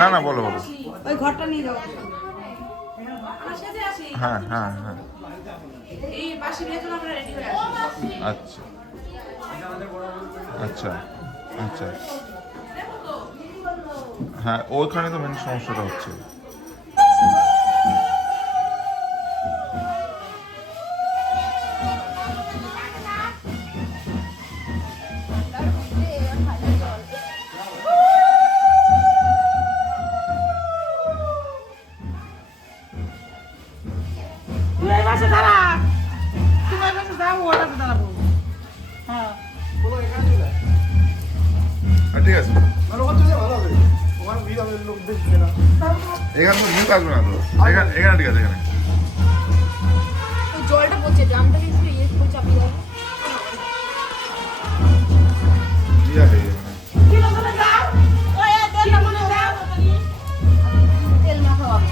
না না বলো বলো। ওই ঘরটা নিয়ে যাও। হ্যাঁ হ্যাঁ হ্যাঁ এই পাশে নিয়ে চলো, আমরা রেডি হয়ে আসি। আচ্ছা আচ্ছা আচ্ছা হ্যাঁ ওইখানে তো মেন সমস্যাটা হচ্ছে। ঠিক আছে এখানে তো মুখ আসবে না তো, এখানে এখানে ঠিক আছে এখানে। জলটা পড়ছে, ড্রামটা কিন্তু ইয়ে করে চাপিয়ে দাও। ঠিক আছে তেল মাখা হবে।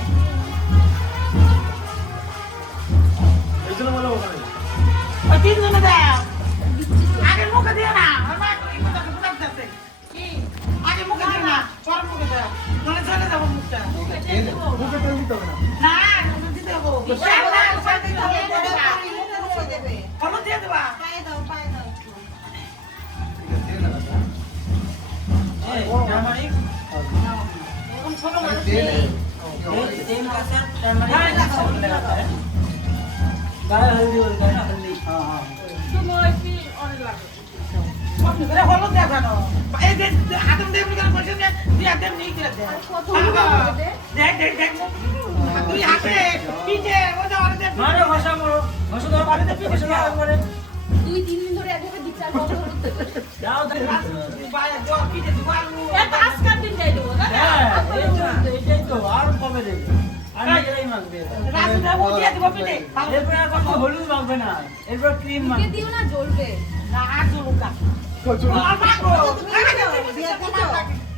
দুই তিন দিন ধরে একভাবে দিচ্ছে আর কত হলুদ দেবে। মুখে দিও না, জ্বলবে।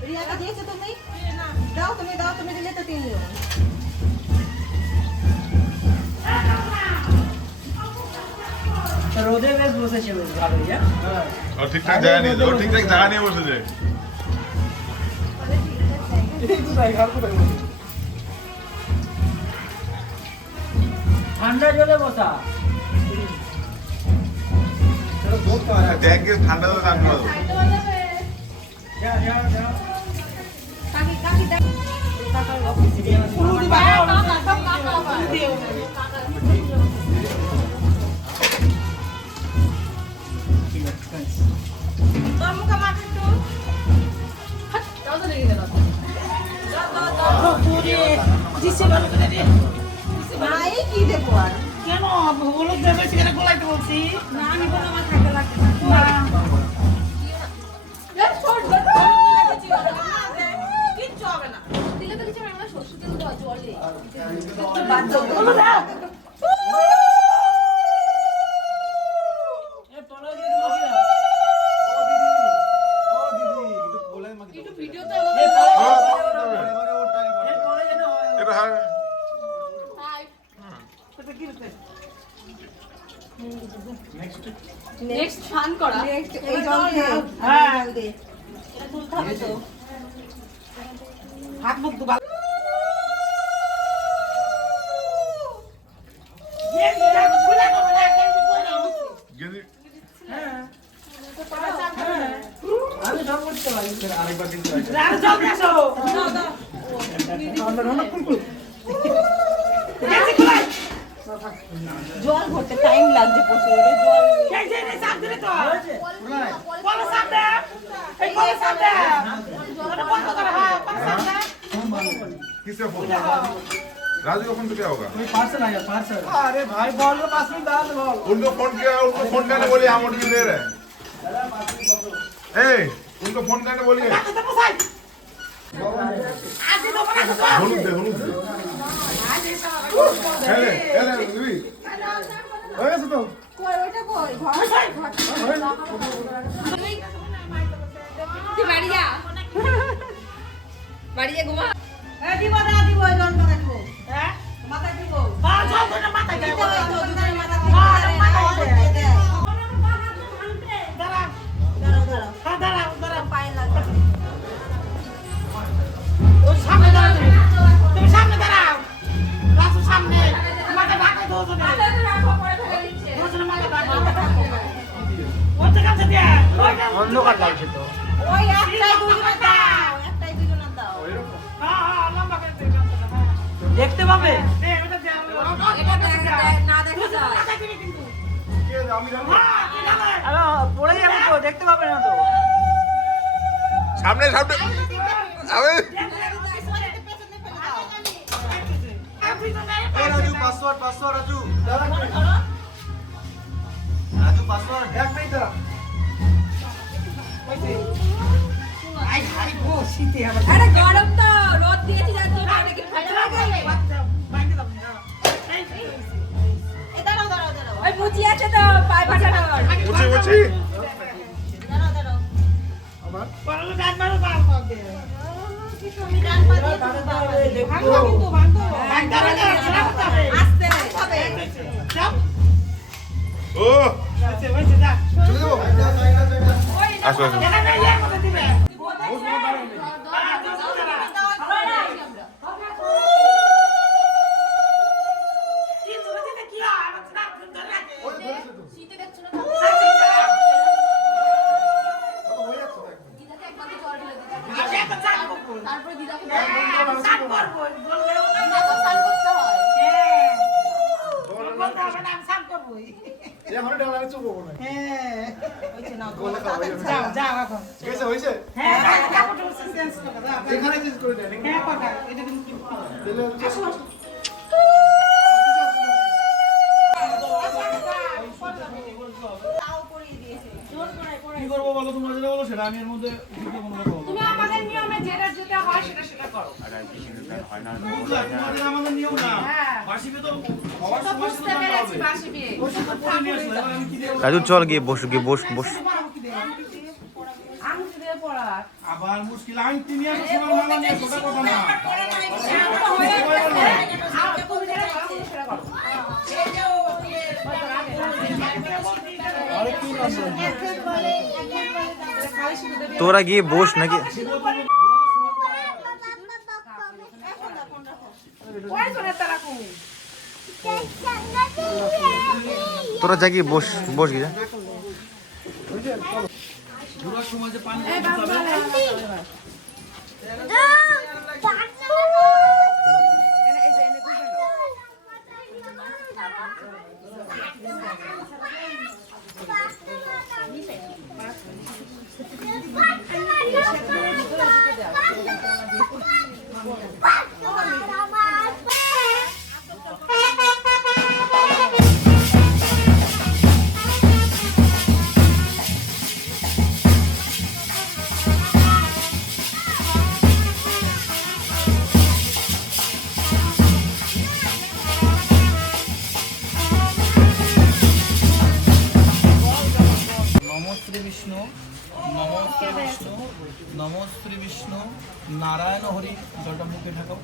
রিয়াকে দিয়েছো তুমি? দাও তুমি, দাও তুমি, দিলে তো 3 জন। রোদে বেশ বসেছে, বেশ ভালোই। ও ঠিকঠাক জায়গা নিয়ে, ও ঠিকঠাক জায়গা নিয়ে বসেছে। ঠান্ডা জলে বসা। ট্যাঙ্কে ঠান্ডা জলে চান করা দেবো। কাকি কাকি দাও। ভাই কি দেবো আর? কেন হলুদ দেবে সেখানে গোলাইতে বলছি? না আমি বলে আমার থাকে লাগবে না। কিচ্ছু হবে না। দিলে তো কিছু হবে না, সরষে তেল দেওয়া জলে। এটা হয় নেক্সট ফান করা। নেক্সট এই জল দিয়ে, হ্যাঁ। জল দিয়ে। এটা তুলতে হবে তো। হাত মুখ দুবার গেঁজি আমি সব করতে পারি। আরেকবার কিন্তু আর জল দিয়ে আসো। গেছি গোলাই। জল ভরতে টাইম লাগছে প্রচুর। জল এই যে এই সাপ দিলে তো। হয়েছে? বলো সাপ দে। এই বলো সাপ দে। ওটা বন্ধ করো, হ্যাঁ, বলো সাপ দে। किससे फोन राजू का फोन तो क्या होगा पार्सल आया, पार्सल। अरे भाई बोल लो, पास में डाल बोल। उनको फोन किया, उनको फोन करने बोलिए हम ऑर्डर दे रहे हैं। ए उनको फोन करने बोलिए तो बसाई। आज ही तो बना दो। हनुद दे आज ऐसा एले एले लुई ओए सुनो কই ওটা কই? ঘর তুই বাড়ি যা, বাড়ি যা ঘুমা। এই দিব দাও, দিব এই জলটা দেখো। হ্যাঁ? মাথা দিব। আর জল তো না মাথা দিতে দিয়ে। হয় তো, দুজনের মাথা আর মাথা দিয়ে দিয়ে। দেয়। দাঁড়া। দাঁড়াও, দাঁড়াও। হ্যাঁ, দাঁড়া। জ্বালছে দিয়া ওইটা অন্ধকার লাগছে তো। ওই একটাই দুজনে দাও, একটাই দুজনে দাও। হ্যাঁ লম্বা করে দে জ্বালছে হ্যাঁ দেখতে পাবে? দে ওটা দে এটা না দেখা যায়। আটা দিবি কিন্তু কে আমি জানি হ্যাঁ তুই জানো আরে পড়ে যাবে তো, দেখতে পাবে না তো। সামনে সামনে আবে পেছনে ফেলে দাও। রাজু পাসওয়ার্ড রাজু রাজু পাসওয়ার্ড দেখ নাই তো আরে গরম তো রোদ দিয়েছি যার জন্য অনেকে ঠান্ডা লাগে। এই দাঁড়াও, দাঁড়াও, দাঁড়াও। ওই মুচি আছে তো পায়ে ফাটানোর। বুঝি বুঝি দাঁড়াও, দাঁড়াও। তুমি ডান পা দিয়ে তুমি বাঁ পা দিয়ে। আস্তে হবে। ও আসো আসো শীতে দেখছো না? দিদাকে একবার জল ঢেলে দিতে। তারপরে দিদাকে দিদাকে স্নান করতে হয়। হয়েছে, নাও, তোমার তাড়াতাড়ি ছাড়ো। এখানে চেঞ্জ করে দেন তাও করিয়ে দিয়েছে। কি করবো বলো তোমরা যেটা বলো সেটা আমি এর মধ্যে ঢুকে কোনো কথা বলবো তুমি আমাদের নিয়মে যেটা যেটা হয় সেটা করো বুঝলা? তোমাদের আমাদের নিয়ম না বাসিবে তো হওয়ার সময় শুধু জানতে হবে ওই শুধু পরে নিয়ে আসলে এবার আমি কি দেবো রাজু চল গিয়ে বস গিয়ে বস বস আঙুল দিয়ে পড়া আবার মুশকিল আইনটি নিয়ে আসো তোমার মামা নিয়ে আসো, ওটা কথা না আরে কি না তোরা গিয়ে বস নাকি তোরা যা গিয়ে বস বস গিয়ে বুড়ার সময় যে পানি দিতে হবে নমস্তে বিষ্ণু নমস্তে বিষ্ণু নমস্তে বিষ্ণু নারায়ণ হরি জলটা মুখে ঢাকাও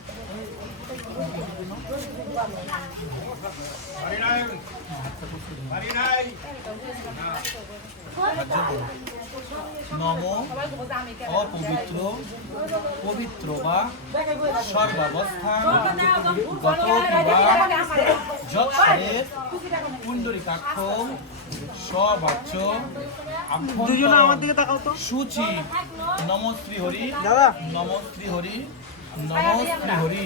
নম অপবিত্র পবিত্র বা সর্বাবস্থা যৎসরে পুণ্ডরিকাক্ষ সবাচ্য সুচি নমস্ত্রী হরি নমস্ত্রী হরি নমস্ত্রী হরি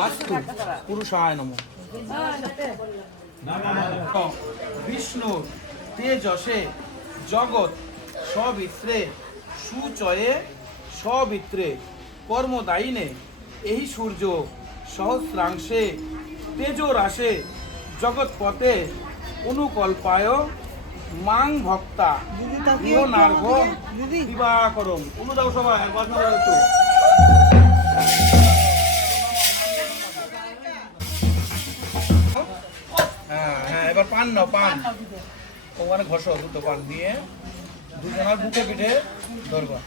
বাস্তু পুরুষায় নম বিষ্ণুর তেজসে জগৎ সবিত্রে সুচয়ে সবিত্রে কর্মদায়িনে এই সূর্য সহস্রাংশে তেজরাশে জগৎপথে অনুকল্পায় মাং ভক্তা নার্ঘ দিবাকরম অনুদাও সবাই একটু হ্যাঁ এবার পান নাও পান ওখানে ঘষো দুটো পান দিয়ে দুজনের বুকে পিঠে ধরবা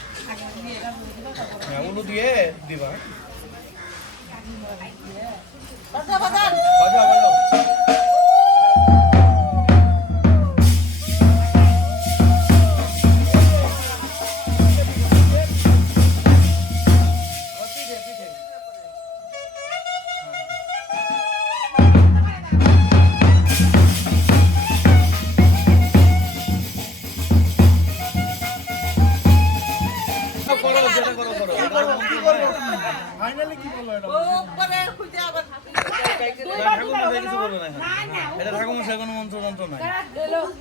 হ্যাঁ উলু দিয়ে দিবা বাজা বাজাও পিঠে ঠাকুরমশাই কিছু বলবে না এটা ঠাকুরমশাই কোনো মন্ত্র মন্ত্র নাই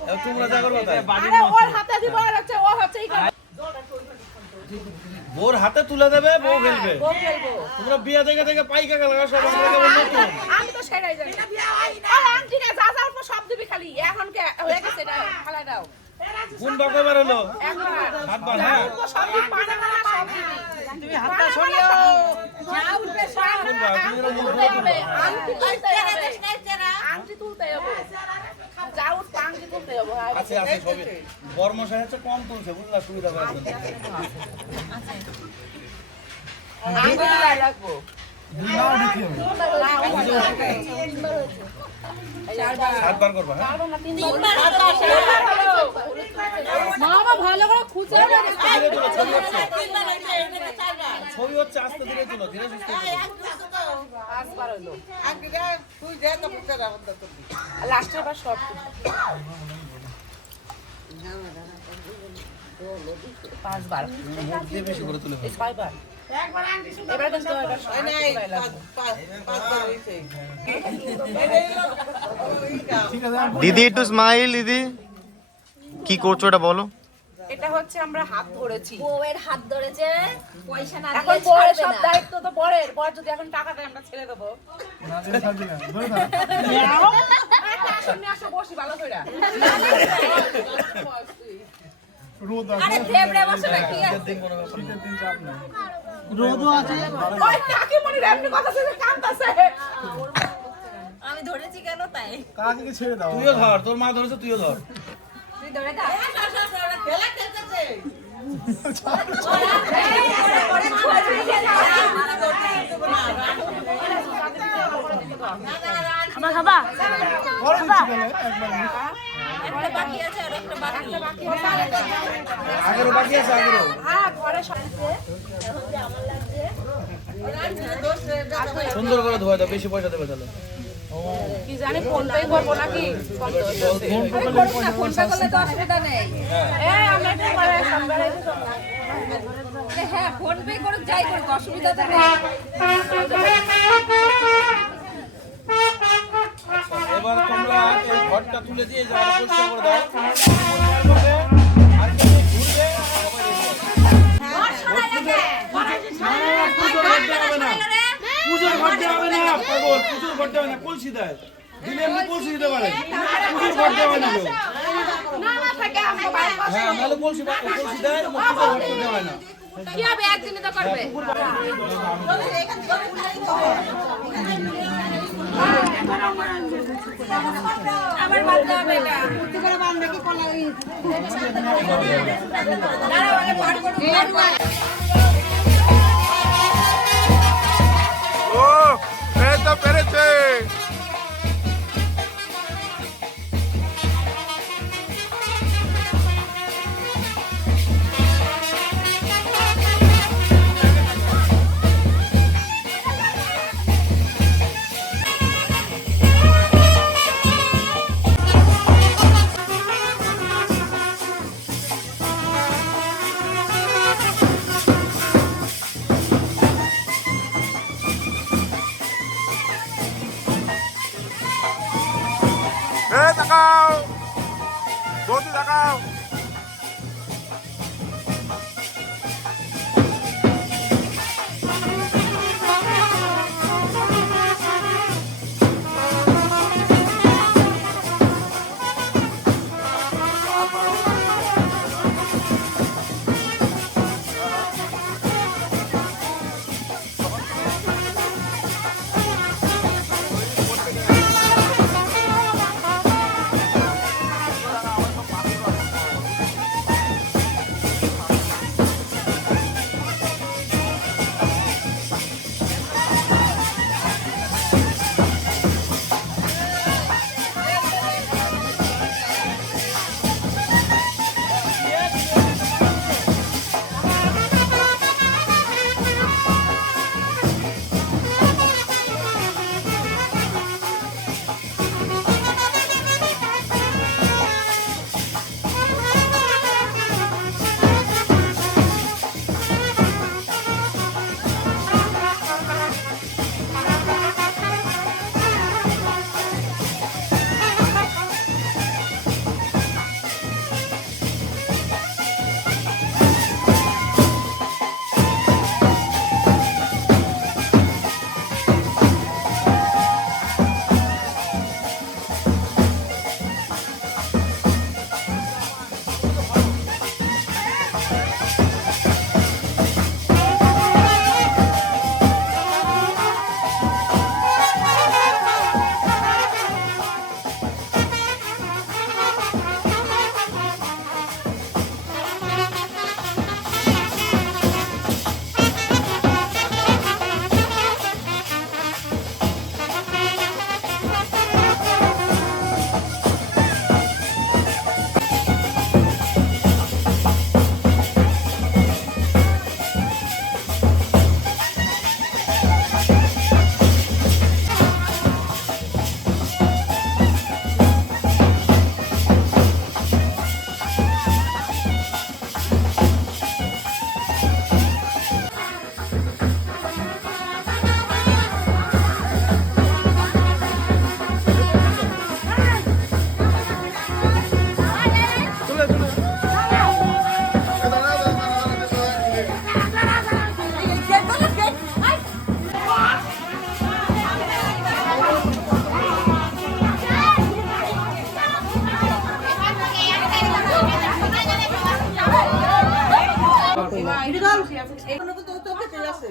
এবার তোমরা যা করবে তাই আরে ওর হাতে দিব আর হচ্ছে ও হচ্ছে এই বোর হাতে তুলে দেবে বউ খেলবে ও খেলবো তোমরা বিয়া দেখে দেখে পাইকা গেল সব আমরা কেবল নতুন আমি তো সেটাই জানি আর আন্টি না যা যা উঠবো সব দিবি খালি এখন কে হয়ে গেছে এটা খালা দাও কোন বাকবার হলো একবার হাতবার যা হ্যাঁ উঠবো সব দিবি পানা পানা সব দিবি তুমি হাতটা সরিয়ে যা উঠবে সব কোন বা তুমি এরকম মন্ত্র তুলতে হবে করো। আন্টি তুলতে হবে আন্টি তুলতে হবে যা উঠ আন্টি তুলতে হবে আছে আছে সবই বর্মশাই হচ্ছে কম তুলছে বুঝলা সুবিধা করার জন্য আন্টি তুলাই লাগবো সাতবার করবা হ্যাঁ মামা ভালো করে খুঁজে ধীরে তুলো ছবি হচ্ছে ছবি হচ্ছে আস্তে ধীরে তুলো ধীরে সুস্থে তুলো লাস্টের বার সব পাঁচবার মুখ দিয়ে বেশি করে তুলে ফেলো। ছয়বার এবার কিন্তু এবার দিদি একটু স্মাইল দিদি কি করছো এটা বলো এটা হচ্ছে আমরা হাত ধরেছি বউয়ের হাত ধরেছে পয়সা না এখন দিয়ে বরের ছাড়বে সব না দায়িত্ব তো বরের বর যদি এখন টাকা দেয় আমরা ছেড়ে দেবো সামনে আসো বসি ভালো করে আরে ফেবরে বসে না কি ঈদের দিন কোনো ব্যাপার না। রোদও আছে ওই কাকিমণির এমনি কথা শুনে কাঁদতাছে আমি ধরেছি কেন তাই কাকে ছেড়ে দাও তুইও ধর তোর মা ধরেছে তুইও ধর তুই ধরে দাও আমার খাবা একটা বাকি আছে আর একটা বাকি আগেরও বাকি আছে আগেরও হ্যাঁ ঘরে সব সুন্দর করে ধোয়া দাও বেশি পয়সা দেবে তাহলে কি জানি ফোন পে করবো নাকি ফোন পে করলে তো অসুবিধা নেই আমরা একটু পরে সন্ধ্যাবেলায় একটু হ্যাঁ ফোন পে করে যাই করুক অসুবিধা তো নেই এবার তোমরা এই ঘরটা তুলে দিয়ে যাও পরিষ্কার করে দাও পরিষ্কার করবে আর কেউ ঘুরবে পুজোর ঘর দেওয়া হবে না পাগল পুজোর ঘর দেওয়া হবে না কলসি দেয় দিলে এমনি কলসি দিতে পারে পুজোর ঘর দেওয়া হয় না কেউ না না থাকে আমরা বাইরে হ্যাঁ নাহলে কলসি দেয় পুজোর ঘর দেওয়া হয় না কি হবে একদিনই তো করবে আবার বাঁধতে হবে এটা দাঁড়াও আগে পার করুন ও এই তো পেরেছে তাকাও বৌদি তাকাও এখনো তো চোখে তেল আছে